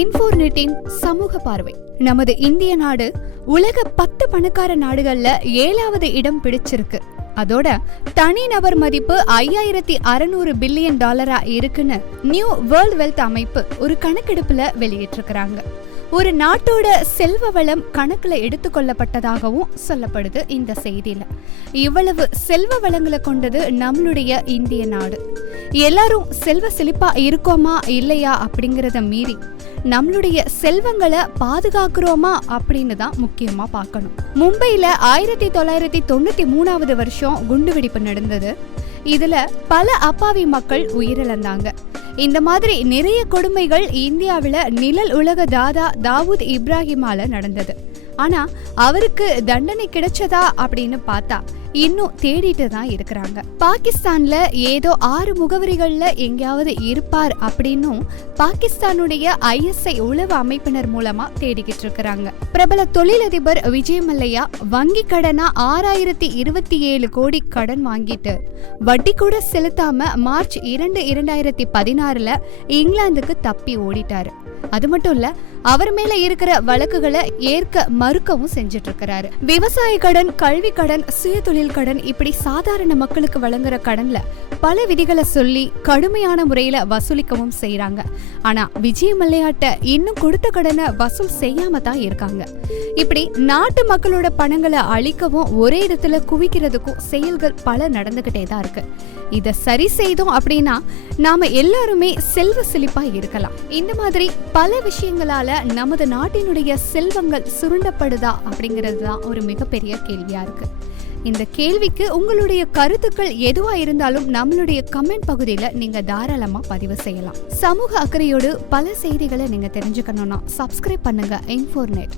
இன்ஃபோர்நெட்டின் சமூக பார்வை. நமது இந்திய நாடு உலக 10 பணக்கார நாடுகள்ல 7வது இடம் பிடிச்சிருக்கு. அதோட தனிநபர் மதிப்பு $5600 பில்லியன் இருக்குன்னு நியூ வேர்ல்ட் வெல்த் அமைப்பு ஒரு கணக்கெடுப்புல வெளியிட்டிருக்கிறாங்க. ஒரு நாட்டோட செல்வ வளம் கணக்குல எடுத்துக்கொள்ளப்பட்டதாகவும் சொல்லப்படுது இந்த செய்தியில. இவ்வளவு செல்வ வளங்களை கொண்டது நம்மளுடைய இந்திய நாடு. எல்லாரும் செல்வ செழிப்பா இருக்கோமா இல்லையா அப்படிங்கறத மீறி நம்மளுடைய செல்வங்களை பாதுகாக்கிறோமா அப்படின்னு தான் முக்கியமா பார்க்கணும். மும்பையில 1993 வருஷம் குண்டுவெடிப்பு நடந்தது. இதுல பல அப்பாவி மக்கள் உயிரிழந்தாங்க. இந்த மாதிரி நிறைய கொடுமைகள் இந்தியாவில நிழல் உலக தாதா தாவூத் இப்ராஹிமால நடந்தது. ஆனா அவருக்கு தண்டனை கிடைச்சதா அப்படின்னு பார்த்தா இன்னும் தேடிட்டு தான் இருக்கிறாங்க. பாகிஸ்தான்ல ஏதோ 6 முகவரிகள்ல எங்கேயாவது இருப்பார் அப்படின்னும் பாகிஸ்தானுடைய ISI உளவு அமைப்பினர் மூலமா தேடிக்கிட்டு இருக்கிறாங்க. பிரபல தொழிலதிபர் விஜய் மல்லையா வங்கி கடனா 6027 கோடி கடன் வாங்கிட்டு வட்டி கூட செலுத்தாம மார்ச் 2, 2016 இங்கிலாந்துக்கு தப்பி ஓடிட்டாரு. அது மட்டும் இல்ல, அவர் மேல இருக்கிற வழக்குகளை ஏற்க மறுக்கவும் செஞ்சிட்டு இருக்கிறாரு. விவசாய கடன், கல்வி கடன், சுய தொழில் கடன், இப்படி சாதாரண மக்களுக்கு வழங்குற கடன்ல பல விதிகளை சொல்லி கடுமையான முறையில வசூலிக்கவும் செய்யறாங்க. ஆனா விஜய் மல்லையாட்ட இன்னும் கொடுத்த கடனை வசூல் செய்யாம தான் இருக்காங்க. இப்படி நாட்டு மக்களோட பணங்களை அழிக்கவும் ஒரே இடத்துல குவிக்கிறதுக்கும் செயல்கள் பல நடந்துகிட்டே தான் இருக்கு. இத சரி செய்தோம் அப்படின்னா நாம எல்லாருமே செல்வ செழிப்பா இருக்கலாம். இந்த மாதிரி பல விஷயங்களால நமது நாட்டினுடைய செல்வங்கள் சுருண்டப்படுதா அப்படிங்கிறது தான் ஒரு மிகப்பெரிய கேள்வியா இருக்கு. இந்த கேள்விக்கு உங்களுடைய கருத்துக்கள் எதுவா இருந்தாலும் நம்மளுடைய கமெண்ட் பகுதியில நீங்க தாராளமா பதிவு செய்யலாம். சமூக அக்கறையோடு பல செய்திகளை நீங்க தெரிஞ்சுக்கணும்னா சப்ஸ்கிரைப் பண்ணுங்க இன்ஃபோர்நெட்.